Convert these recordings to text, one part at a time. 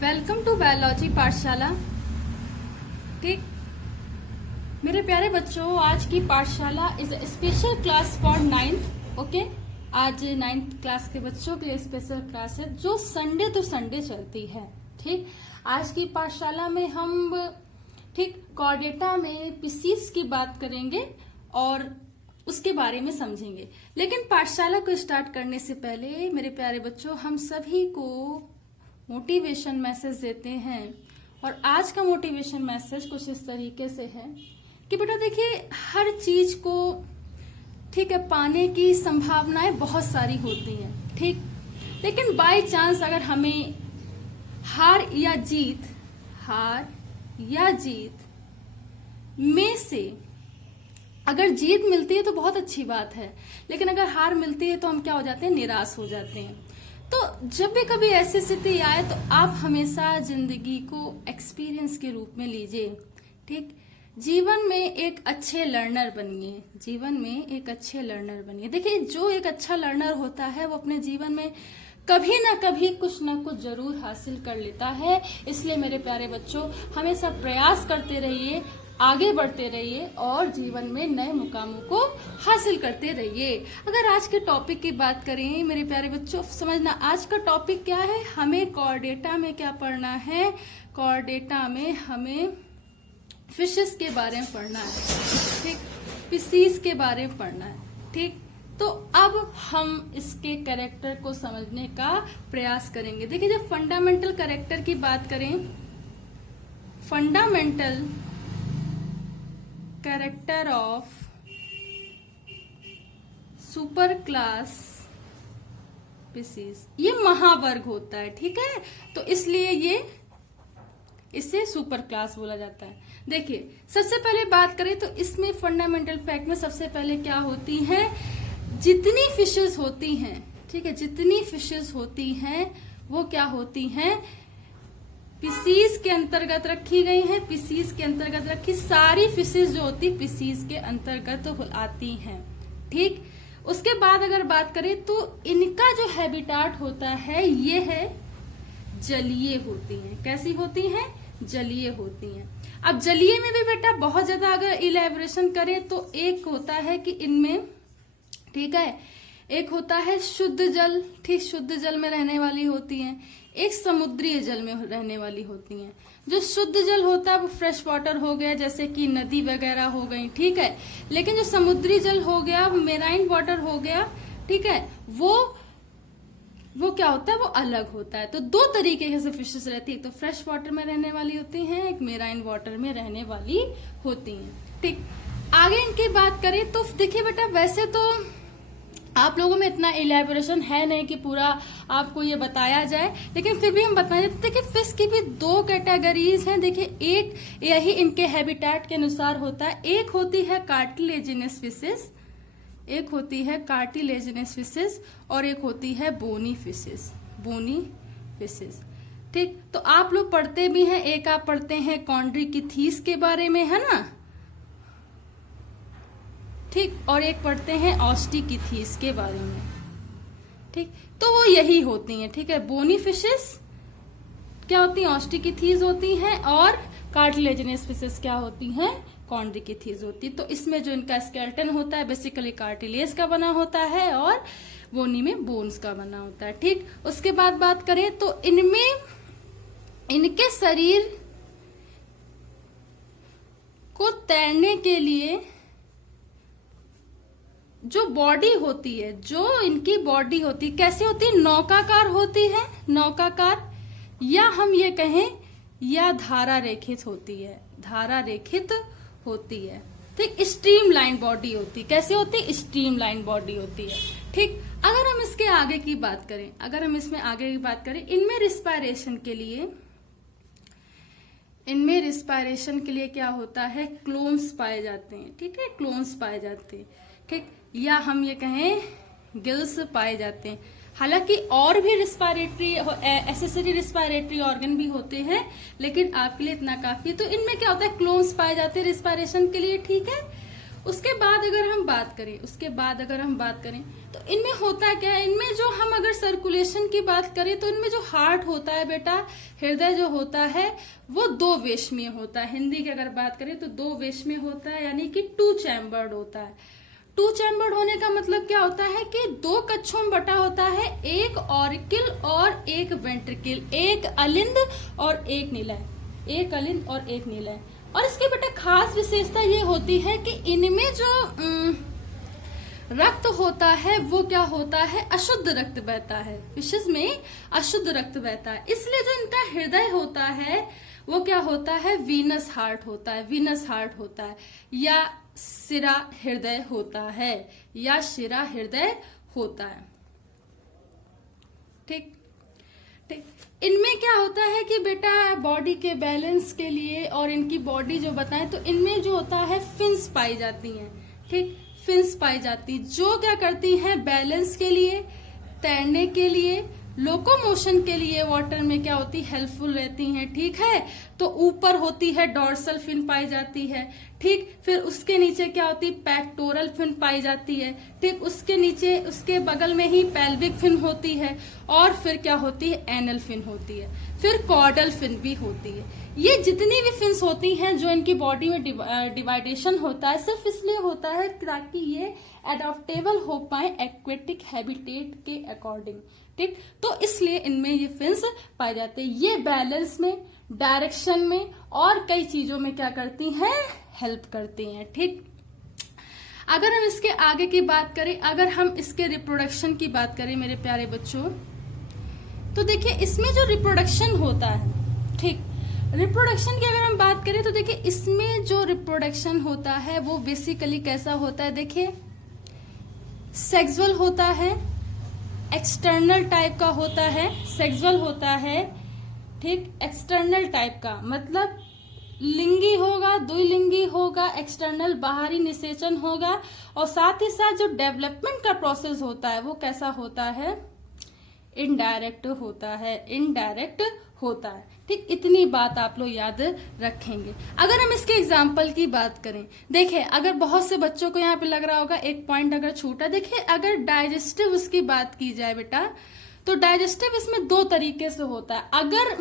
Welcome to biology पाठशाला। ठीक, मेरे प्यारे बच्चों, आज की पाठशाला is a special class for 9th। Okay, आज 9th क्लास के बच्चों के लिए स्पेशल क्लास है जो संडे टू संडे चलती है। ठीक, आज की पाठशाला में हम कॉर्डेटा में पिसीज की बात करेंगे और उसके बारे में समझेंगे। लेकिन पाठशाला को स्टार्ट करने से पहले मेरे प्यारे बच्चों, हम सभी को मोटिवेशन मैसेज देते हैं। और आज का मोटिवेशन मैसेज कुछ इस तरीके से है कि बेटा देखिए, हर चीज को पाने की संभावनाएं बहुत सारी होती हैं। ठीक, लेकिन बाय चांस अगर हमें हार या जीत में से अगर जीत मिलती है तो बहुत अच्छी बात है, लेकिन अगर हार मिलती है तो हम क्या हो जाते हैं, निराश हो जाते हैं। तो जब भी कभी ऐसी स्थिति आए तो आप हमेशा जिंदगी को एक्सपीरियंस के रूप में लीजिए। ठीक, जीवन में एक अच्छे लर्नर बनिए। देखिए, जो एक अच्छा लर्नर होता है वो अपने जीवन में कभी ना कभी कुछ ना कुछ जरूर हासिल कर लेता है। इसलिए मेरे प्यारे बच्चों, हमेशा प्रयास करते रहिए, आगे बढ़ते रहिए और जीवन में नए मुकामों को हासिल करते रहिए। अगर आज के टॉपिक की बात करें मेरे प्यारे बच्चों, समझना आज का टॉपिक क्या है। हमें कॉर्डेटा में क्या पढ़ना है, कॉर्डेटा में हमें फिशेस के बारे में पढ़ना है। ठीक, पिसीज के बारे में पढ़ना है। ठीक, तो अब हम इसके कैरेक्टर को समझने का प्रयास करेंगे। देखिए, जब फंडामेंटल कैरेक्टर की बात करें, fundamental character of super class species, ये महावर्ग होता है। ठीक है, तो इसलिए इसे सुपर क्लास बोला जाता है। देखिए, सबसे पहले बात करें तो इसमें फंडामेंटल फैक्ट में सबसे पहले क्या होती है, जितनी फिशेस होती हैं, ठीक है, जितनी फिशेस होती हैं वो क्या होती हैं, पिसीज के अंतर्गत रखी गई हैं। पिसीज के अंतर्गत रखी सारी फिशेस जो होती पिसीज के अंतर्गत आती हैं। ठीक, उसके बाद अगर बात करें तो इनका जो हैबिटाट होता है ये है जलीय होती हैं। कैसी होती हैं, जलीय होती हैं। अब जलीय में भी बेटा बहुत ज्यादा अगर इलेबोरेशन करें तो एक होता है कि इनमें, ठीक है, एक होता है शुद्ध जल, ठीक, शुद्ध जल में रहने वाली होती हैं, एक समुद्री जल में रहने वाली होती हैं। जो शुद्ध जल होता है वो फ्रेश वाटर हो गया, जैसे कि नदी वगैरह हो गई, ठीक है। लेकिन जो समुद्री जल हो गया, मेराइन वाटर हो गया, ठीक है, वो क्या होता है, वो अलग होता है। तो दो तरीके से फिशेस रहती है, तो फ्रेश वाटर में रहने वाली होती हैं, एक मेराइन वाटर में रहने वाली होती हैं। ठीक, आगे इनकी बात करें तो देखिए बेटा, वैसे तो आप लोगों में इतना इलेबोरेशन है नहीं कि पूरा आपको ये बताया जाए, लेकिन फिर भी हम बताना चाहते हैं कि फिश की भी दो कैटेगरीज हैं। देखिए, एक यही इनके हैबिटेट के अनुसार होता है, एक होती है कार्टिलेजिनस फिशेस, एक होती है कार्टिलेजिनस फिशेस और एक होती है बोनी फिशेस। ठीक, तो आप लोग पढ़ते भी हैं, एक आप पढ़ते हैं कॉन्ड्रिकिथीस के बारे में, है ना, ठीक, और एक पढ़ते हैं ऑस्टिकिथीस के बारे में। ठीक, तो वो यही होती हैं। ठीक है, बोनी फिशेस क्या होती हैं, ऑस्टिकिथीस होती हैं, और कार्टिलेजिनस फिशेस क्या होती हैं, कॉन्ड्रिकिथीस होती। तो इसमें जो इनका स्केलेटन होता है बेसिकली कार्टिलेज का बना होता है और बोनी में बोन्स का बना होता है। ठीक, उसके बाद बात करें तो इनमें इनके शरीर को तैरने के लिए जो बॉडी होती है, जो इनकी बॉडी होती है, कैसी होती है, नौकाकार होती है, नौकाकार, या हम ये कहें या धारा रेखित होती है, धारा रेखित होती है। ठीक, स्ट्रीमलाइन बॉडी होती है। कैसे होती है, स्ट्रीमलाइन बॉडी होती है। ठीक, अगर हम इसके आगे की बात करें, इनमें रिस्पायरेशन के लिए क्या होता है, क्लोन्स पाए जाते हैं। ठीक है, क्लोन्स पाए जाते हैं। ठीक, या हम ये कहें गिल्स पाए जाते हैं। हालांकि और भी एसेसरी रिस्पायरेटरी ऑर्गन भी होते हैं, लेकिन आपके लिए इतना काफी है। तो इनमें क्या होता है, क्लोन्स पाए जाते हैं रिस्पायरेशन के लिए। ठीक है, उसके बाद अगर हम बात करें तो इनमें होता क्या है, इनमें जो हम अगर सर्कुलेशन की बात करें तो इनमें जो हार्ट होता है बेटा, हृदय जो होता है वो 2 वेश्मीय होता है। हिंदी की अगर बात करें तो 2 वेश्मीय होता है, यानी कि 2 चैम्बर्ड होता है। 2 चैम्बर्ड होने का मतलब क्या होता है कि 2 कक्षों में बटा होता है, एक ऑरिकल और एक वेंट्रिकल, एक अलिंद और एक निलय, एक अलिंद और एक निलय। और इसकी बेटा खास विशेषता ये होती है कि इनमें जो रक्त होता है वो क्या होता है, अशुद्ध रक्त बहता है। फिशेस में अशुद्ध रक्त बहता है, इसलिए जो इनका हृदय होता है वो क्या होता है, वीनस हार्ट होता है, वीनस हार्ट होता है, या शिरा हृदय होता है, या शिरा हृदय होता है। ठीक ठीक। इनमें क्या होता है कि बेटा बॉडी के बैलेंस के लिए और इनकी बॉडी जो बताएं तो इनमें जो होता है फिन्स पाई जाती हैं। ठीक, फिन्स पाई जाती जो क्या करती हैं, बैलेंस के लिए, तैरने के लिए, लोकोमोशन के लिए वाटर में क्या होती, हेल्पफुल रहती हैं। ठीक है, तो ऊपर होती है डॉर्सल फिन पाई जाती है। ठीक, फिर उसके नीचे क्या होती, पेक्टोरल फिन पाई जाती है। ठीक, उसके नीचे उसके बगल में ही पेल्विक फिन होती है, और फिर क्या होती है, एनल फिन होती है, फिर कॉर्डल फिन भी होती है। ये जितनी भी फिन्स होती हैं जो इनकी बॉडी में डिवाइडेशन होता है, सिर्फ इसलिए होता है ताकि ये एडॉप्टेबल हो पाए एक्वेटिक हैबिटेट के अकॉर्डिंग। ठीक, तो इसलिए इनमें ये फिन्स पाए जाते हैं। ये बैलेंस में, डायरेक्शन में और कई चीजों में क्या करती हैं, हेल्प करती हैं। ठीक, अगर हम इसके आगे की बात करें, अगर हम इसके रिप्रोडक्शन की बात करें मेरे प्यारे बच्चों, तो देखिए इसमें जो रिप्रोडक्शन होता है, ठीक, रिप्रोडक्शन की अगर हम बात करें तो देखिए इसमें जो रिप्रोडक्शन होता है वो बेसिकली कैसा होता है, देखिए सेक्सुअल होता है, एक्सटर्नल टाइप का होता है, सेक्सुअल होता है। ठीक, एक्सटर्नल टाइप का मतलब लिंगी होगा, द्विलिंगी होगा, एक्सटर्नल बाहरी निषेचन होगा, और साथ ही साथ जो डेवलपमेंट का प्रोसेस होता है वो कैसा होता है, इनडायरेक्ट होता है, इनडायरेक्ट होता है। ठीक, इतनी बात आप लोग याद रखेंगे। अगर हम इसके एग्जाम्पल की बात करें, देखिए अगर बहुत से बच्चों को यहाँ पे लग रहा होगा एक पॉइंट अगर छूटा, देखिए अगर डाइजेस्टिव उसकी बात की जाए बेटा, तो डाइजेस्टिव इसमें 2 तरीके से होता है। अगर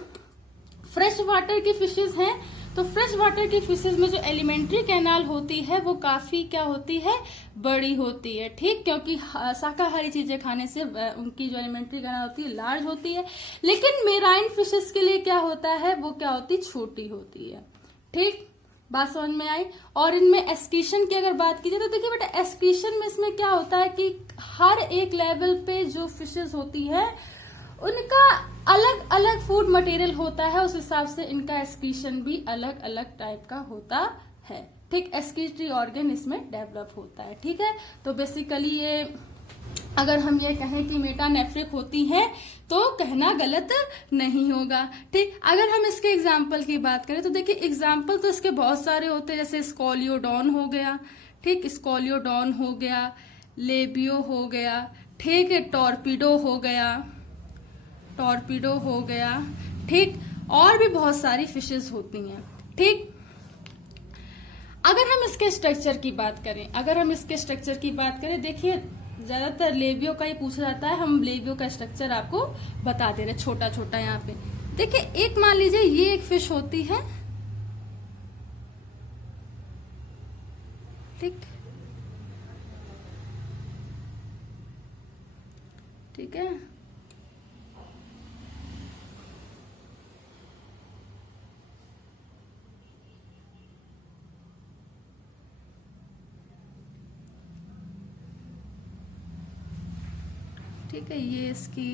फ्रेश वाटर की फिशेज हैं तो फ्रेश वाटर की फिशेज में जो एलिमेंट्री कैनाल होती है वो काफी क्या होती है, बड़ी होती है। ठीक, क्योंकि शाकाहारी चीजें खाने से उनकी जो एलिमेंट्री कैनाल होती है लार्ज होती है, लेकिन मेराइन फिशेज के लिए क्या होता है, वो क्या होती है, छोटी होती है। ठीक, बात समझ में आई। और इनमें एस्क्रीशन की अगर बात की जाए तो देखिए बेटा एस्क्रीशन में इसमें क्या होता है कि हर एक लेवल पे जो फिशेज होती है उनका अलग अलग फूड मटेरियल होता है, उस हिसाब से इनका एस्क्रीशन भी अलग अलग टाइप का होता है। ठीक, एस्क्रीटरी ऑर्गन इसमें डेवलप होता है। ठीक है, तो बेसिकली ये अगर हम ये कहें कि मेटानेफ्रिक होती हैं तो कहना गलत नहीं होगा। ठीक, अगर हम इसके एग्जाम्पल की बात करें तो देखिए एग्जाम्पल तो इसके बहुत सारे होते हैं, जैसे स्कोलियोडॉन हो गया, ठीक, स्कोलियोडॉन हो गया, लेबियो हो गया, ठीक है, टॉर्पीडो हो गया, टॉर्पीडो हो गया। ठीक, और भी बहुत सारी फिशेस होती हैं। ठीक, अगर हम इसके स्ट्रक्चर की बात करें, अगर हम इसके स्ट्रक्चर की बात करें, देखिए ज्यादातर लेबियो का ही पूछा जाता है, हम लेबियो का स्ट्रक्चर आपको बता दे रहे, छोटा छोटा यहाँ पे। देखिए एक मान लीजिए ये एक फिश होती है, ठीक, ठीक है, ठीक है, ये इसकी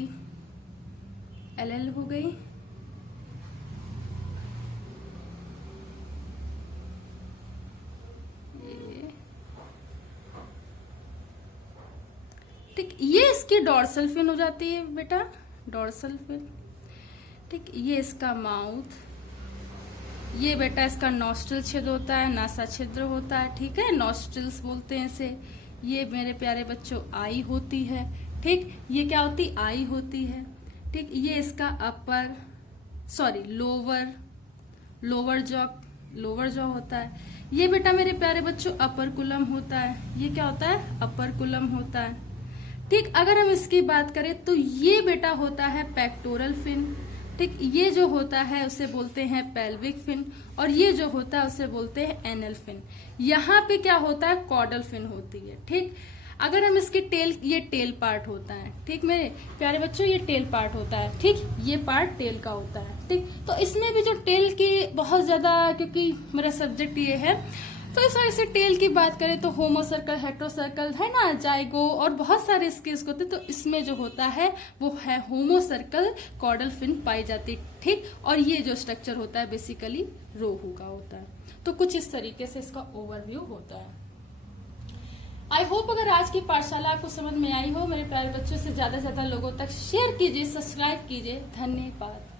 एल हो गई। ठीक, ये इसकी डॉर्सल फिन हो जाती है बेटा, डॉर्सल फिन। ठीक, ये इसका माउथ, ये बेटा इसका नॉस्ट्रल छिद्र होता है, नासा छिद्र होता है। ठीक है, नॉस्ट्रल्स बोलते हैं इसे। ये मेरे प्यारे बच्चों आई होती है। ठीक, ये क्या होती, आई होती है। ठीक, ये इसका लोवर जॉ होता है। ये बेटा मेरे प्यारे बच्चों अपर कुलम होता है। ये क्या होता है? अपर कुलम होता है। ठीक, अगर हम इसकी बात करें तो ये बेटा होता है पेक्टोरल फिन। ठीक, ये जो होता है उसे बोलते हैं पेल्विक फिन, और ये जो होता है उसे बोलते हैं एनल फिन। यहाँ पे क्या होता है? कॉर्डल फिन होती है। ठीक, अगर हम इसकी टेल, ये टेल पार्ट होता है। ठीक मेरे प्यारे बच्चों, ये टेल पार्ट होता है। ठीक, ये पार्ट टेल का होता है। ठीक, तो इसमें भी जो टेल की बहुत ज्यादा, क्योंकि मेरा सब्जेक्ट ये है, तो इस वजह से टेल की बात करें तो होमो सर्कल, हेट्रो सर्कल है ना, जाइगो और बहुत सारे इसके होते हैं। तो इसमें जो होता है वो है होमो सर्कल कॉर्डल फिन पाई जाती। ठीक, और ये जो स्ट्रक्चर होता है बेसिकली रोहू का होता है। तो कुछ इस तरीके से इसका ओवरव्यू होता है। आई होप अगर आज की पाठशाला आपको समझ में आई हो, मेरे प्यारे बच्चों से ज्यादा लोगों तक शेयर कीजिए, सब्सक्राइब कीजिए। धन्यवाद।